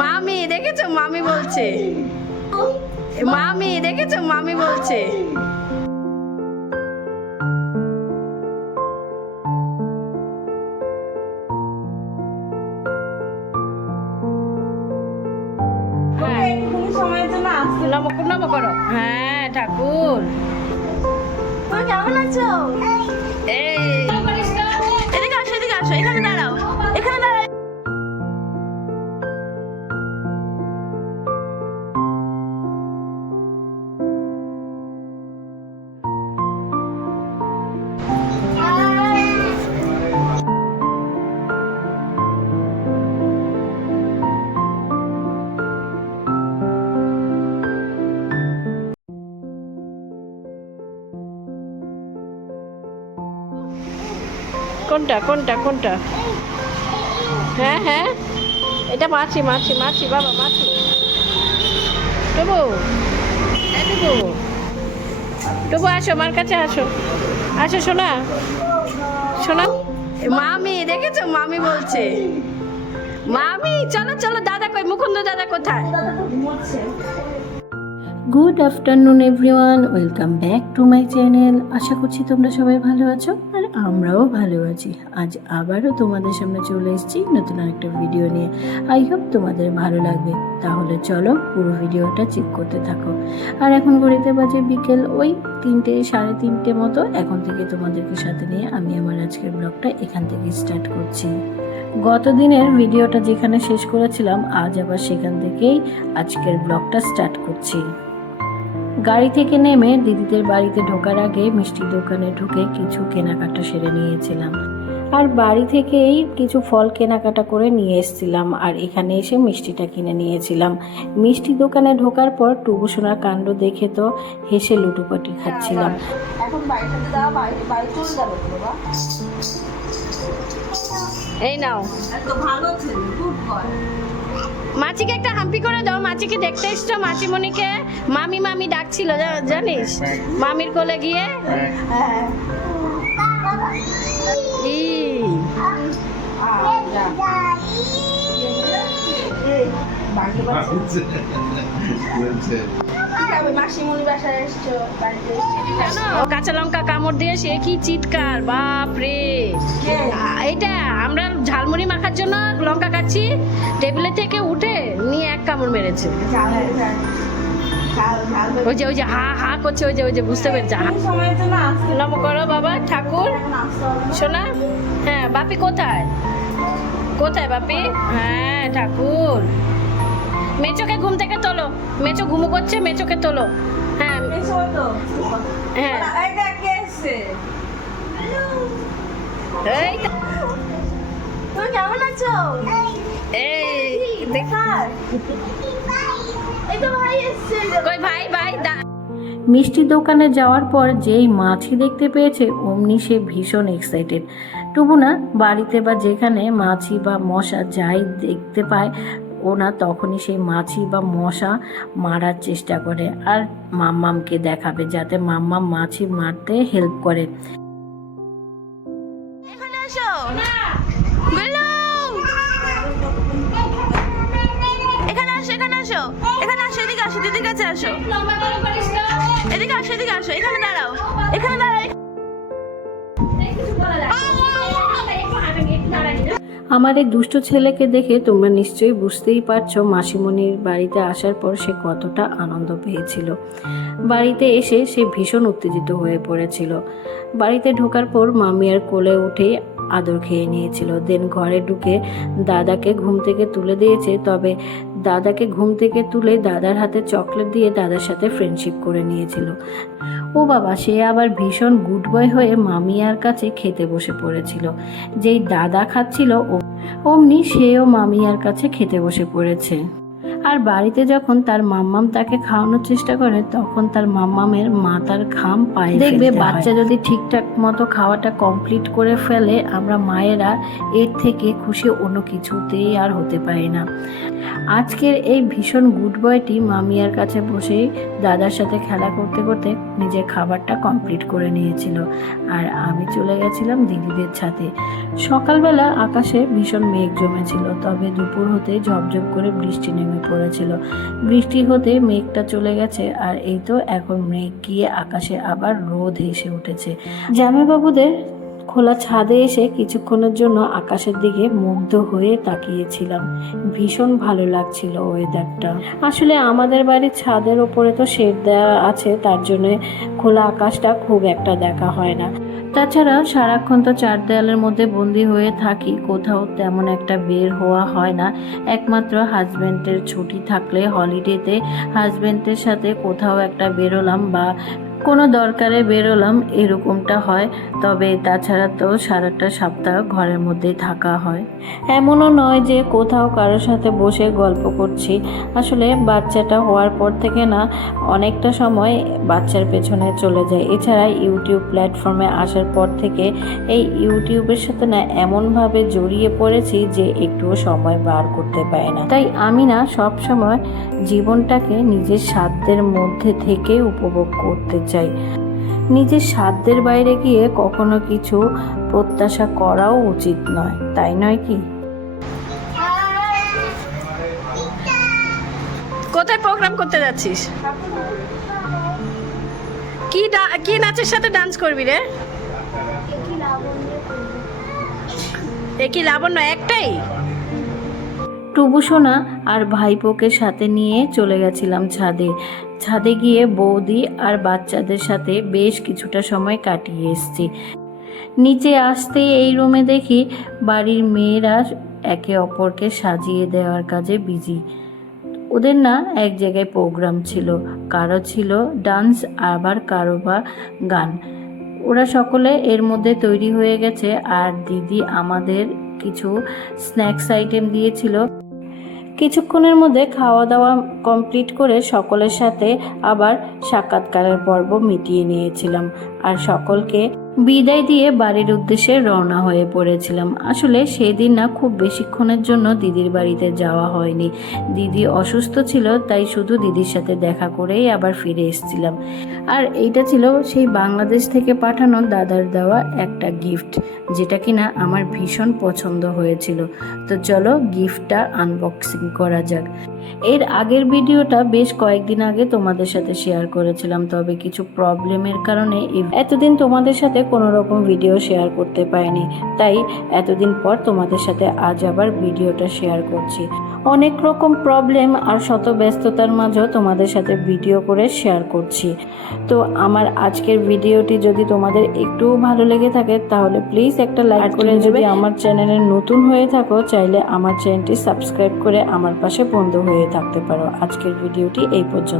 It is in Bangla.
মামি দেখেছো, মামি বলছে, মামি দেখেছো, মামি বলছে। নম করো। হ্যাঁ ঠাকুর, তুমি কেমন আছো? এদিকে আসো, এদিকে আসো, এখানে দাঁড়াও, এখানে দাঁড়াও। কোনটা কোনটা কোনটা? হ্যাঁ হ্যাঁ, এটা মাছি মাছি মাছি, বাবা মাছি। টুবু, টুবু, টুবু আসো, আমার কাছে আসো, আসো শোনা, শোনা। মামি দেখেছো, মামি বলছে, মামি চলো চলো। দাদা কই, মুকুন্দ দাদা কোথায়? Good afternoon everyone, welcome back to my channel. আশা করছি তোমরা সবাই ভালো আছো আর আমরাও ভালো আছি। আজ আবারও তোমাদের সামনে চলে এসেছি নতুন আরেকটা ভিডিও নিয়ে। আই হোপ তোমাদের ভালো লাগবে। তাহলে চলো পুরো ভিডিওটা চেক করতে থাকো। আর এখন ঘড়িতে বাজে বিকেল ওই 3টে, 3:30 মতো। এখন থেকে তোমাদেরকে সাথে নিয়ে আমি আমার আজকের ব্লগটা এখান থেকে স্টার্ট করছি। গত দিনের ভিডিওটা যেখানে শেষ করেছিলাম, আজ আবার সেখান থেকেই আজকের ব্লগটা স্টার্ট করছি। গাড়ি থেকে নেমে দিদিদের বাড়িতে ঢোকার আগে মিষ্টির দোকানে ঢুকে কিছু কেনাকাটা সেরে নিয়েছিলাম। আর বাড়ি থেকেই কিছু ফল কেনাকাটা করে নিয়ে এসেছিলাম। আর এখানে এসে মিষ্টিটা কিনে নিয়েছিলাম। মিষ্টি দোকানে ঢোকার পর টুবু সোনার কাণ্ড দেখে তো হেসে লুটুপাটি খাচ্ছিলাম। এখন বাইকটাতে দাও, বাইক করে যাবে বাবা। এই নাও, এত ভালো ছেলে, গুড বয়। মাছিকে একটা হাম্পি করে দাও। মাছিকে দেখতে এসছো, মাছিমণিকে মামি মামি ডাকছিল, জানিস? মামির কোলে গিয়ে কাঁচা লঙ্কা কামড় দিয়ে সে কি চিৎকার, বাপ রে। এটা আমরা ঝালমুড়ি মাখার জন্য লঙ্কা কাটছি, টেবিলের থেকে উঠে নিয়ে এক কামড় মেরেছে। ওই যে ওই যে হা হা করছে, ওই যে ওই যে বুঝতে পেরেছে। নম করো বাবা ঠাকুর, শোনা। হ্যাঁ বাপি কোথায়, কোথায় বাপি? হ্যাঁ ঠাকুর। মেচোকে ঘুম থেকে তোলো, মেচো ঘুমু করছে, মেচোকে তোলো। হ্যাঁ হ্যাঁ, এই তুমি কেমন আছো? এই দেখা, এই তো ভাই এসেছে। কই ভাই? ভাই মিষ্টির দোকানে যাওয়ার পর যেই মাছি দেখতে পেয়েছে অমনি সে ভীষণ এক্সাইটেড। টুবু না বাড়িতে বা যেখানে মাছি বা মশা যাই দেখতে পায়, ওনা তখনই সেই মাছি বা মশা মারার চেষ্টা করে আর মাম্মামকে দেখাবে যাতে মাম্মাম মাছি মারতে হেল্প করে। এখানে আসো, এখানে আসো, এখানে আসো, এখানে আসো, এদিকে আসো, দিদির কাছে আসো, এদিকে আসো, এদিকে আসো, এখানে দাঁড়াও, এখানে দাঁড়াও। আমার এই দুষ্ট ছেলেকে দেখে তোমরা নিশ্চয়ই বুঝতেই পারছো মাসিমণির বাড়িতে আসার পর সে কতটা আনন্দ পেয়েছিল। বাড়িতে এসে সে ভীষণ উত্তেজিত হয়ে পড়েছিল। বাড়িতে ঢোকার পর মামি আর কোলে উঠে আদর খেয়ে নিয়েছিল। দেন ঘরে ঢুকে দাদাকে ঘুম থেকে তুলে দিয়েছে। তবে দাদাকে ঘুম থেকে তুলে দাদার হাতে চকলেট দিয়ে দাদার সাথে ফ্রেন্ডশিপ করে নিয়েছিল। ও বাবা, সে আবার ভীষণ গুড বয় হয়ে মামিয়ার কাছে খেতে বসে পড়েছিল। যেই দাদা খাচ্ছিল অমনি সেও মামিয়ার কাছে খেতে বসে পড়েছে। আর বাড়িতে যখন তার মাম্মাম তাকে খাওয়ানোর চেষ্টা করে তখন তার মাম্মামের মাথার ঘাম পায়ে দেখবে। বাচ্চা যদি ঠিকঠাক মতো খাওয়াটা কমপ্লিট করে ফেলে, আমরা মায়েরা এর থেকে খুশি অন্য কিছুতেই আর হতে পারি না। আজকের এই ভীষণ গুড বয়টি মামিয়ার কাছে বসেই দাদার সাথে খেলা করতে করতে নিজের খাবারটা কমপ্লিট করে নিয়েছিল। আর আমি চলে গেছিলাম দিদিদের ছাদে। সকালবেলা আকাশে ভীষণ মেঘ জমেছিল, তবে দুপুর হতে ঝপঝপ করে বৃষ্টি নেমে পড়েছিল। বৃষ্টি হতে মেঘটা চলে গেছে, আর এই তো এখন মেঘ গিয়ে আকাশে আবার রোদ এসে উঠেছে। জামাইবাবুদের খোলা ছাদে এসে কিছুক্ষণের জন্য আকাশের দিকে মুগ্ধ হয়ে তাকিয়েছিলাম। ভীষণ ভালো লাগছিল ওয়েদারটা। আসলে আমাদের বাড়ির ছাদের ওপরে তো শেড দেওয়া আছে, তার জন্য খোলা আকাশটা খুব একটা দেখা হয় না। তাছাড়া সারাক্ষণ তো চার দেয়ালের মধ্যে বন্দি হয়ে থাকি, কোথাও তেমন একটা বের হওয়া হয় না। একমাত্র হাজব্যান্ডের ছুটি থাকলে হলিডেতে হাজব্যান্ডের সাথে কোথাও একটা বেরোলাম বা কোনো দরকারে বেরোলাম, এরকমটা হয়। তবে তাছাড়া তো সারাটা সপ্তাহ ঘরের মধ্যেই থাকা হয়। এমনও নয় যে কোথাও কারোর সাথে বসে গল্প করছি। আসলে বাচ্চাটা হওয়ার পর থেকে না অনেকটা সময় বাচ্চার পেছনে চলে যায়। এছাড়া ইউটিউব প্ল্যাটফর্মে আসার পর থেকে এই ইউটিউবের সাথে না এমনভাবে জড়িয়ে পড়েছি যে একটুও সময় বার করতে পারে না। তাই আমি না সব সময় জীবনটাকে নিজের সাধ্যের মধ্যে থেকে উপভোগ করতে চাই। নিজের সাধ্যের বাইরে গিয়ে কখনো কিছু প্রত্যাশা করাও উচিত নয়, তাই নয় কি? কোথায় প্রোগ্রাম করতে যাচ্ছিস? কি নাচের সাথে ডান্স করবি রে? একই লাবণ্য একটাই? টুবু সোনা আর ভাইপোকে সাথে নিয়ে চলে গেছিলাম ছাদে। ছাদে গিয়ে বৌদি আর বাচ্চাদের সাথে বেশ কিছুটা সময় কাটিয়ে এসেছি। নিচে আসতে এই রুমে দেখি বাড়ির মেয়েরা একে অপরকে সাজিয়ে দেওয়ার কাজে বিজি। ওদের না এক জায়গায় প্রোগ্রাম ছিল, কারো ছিল ডান্স, আবার কারো বা গান। ওরা সকলে এর মধ্যে তৈরি হয়ে গেছে। আর দিদি আমাদের কিছু স্ন্যাক্স আইটেম দিয়েছিল। কিছুক্ষণের মধ্যে খাওয়া দাওয়া কমপ্লিট করে সকলের সাথে আবার সাক্ষাৎকারের পর্ব মিটিয়ে নিয়েছিলাম, আর সকলকে বিদায় দিয়ে বাড়ির উদ্দেশ্যে রওনা হয়ে পড়েছিলাম। আসলে সেদিন না খুব বেশিক্ষণের জন্য দিদির বাড়িতে যাওয়া হয়নি। দিদি অসুস্থ ছিল, তাই শুধু দিদির সাথে দেখা করেই আবার ফিরে এসেছিলাম। আর এইটা ছিল সেই বাংলাদেশ থেকে পাঠানো দাদার দেওয়া একটা গিফট, যেটা কিনা আমার ভীষণ পছন্দ হয়েছিল। তো চলো গিফটটা আনবক্সিং করা যাক। এর আগের ভিডিওটা বেশ কয়েকদিন আগে তোমাদের সাথে শেয়ার করেছিলাম, তবে কিছু প্রবলেমের কারণে এতদিন তোমাদের সাথে কোনো রকম ভিডিও শেয়ার করতে পারিনি। তাই এতদিন পর তোমাদের সাথে আজ আবার ভিডিওটা শেয়ার করছি। অনেক রকম প্রবলেম আর শত ব্যস্ততার মাঝেও তোমাদের সাথে ভিডিও করে শেয়ার করছি। তো আমার আজকের ভিডিওটি যদি তোমাদের একটুও ভালো লেগে থাকে তাহলে প্লিজ একটা লাইক করে, যদি আমার চ্যানেলে নতুন হয়ে থাকো চাইলে আমার চ্যানেলটি সাবস্ক্রাইব করে আমার পাশে বন্ধু হয়ে থাকতে পারো। আজকের ভিডিওটি এই পর্যন্ত।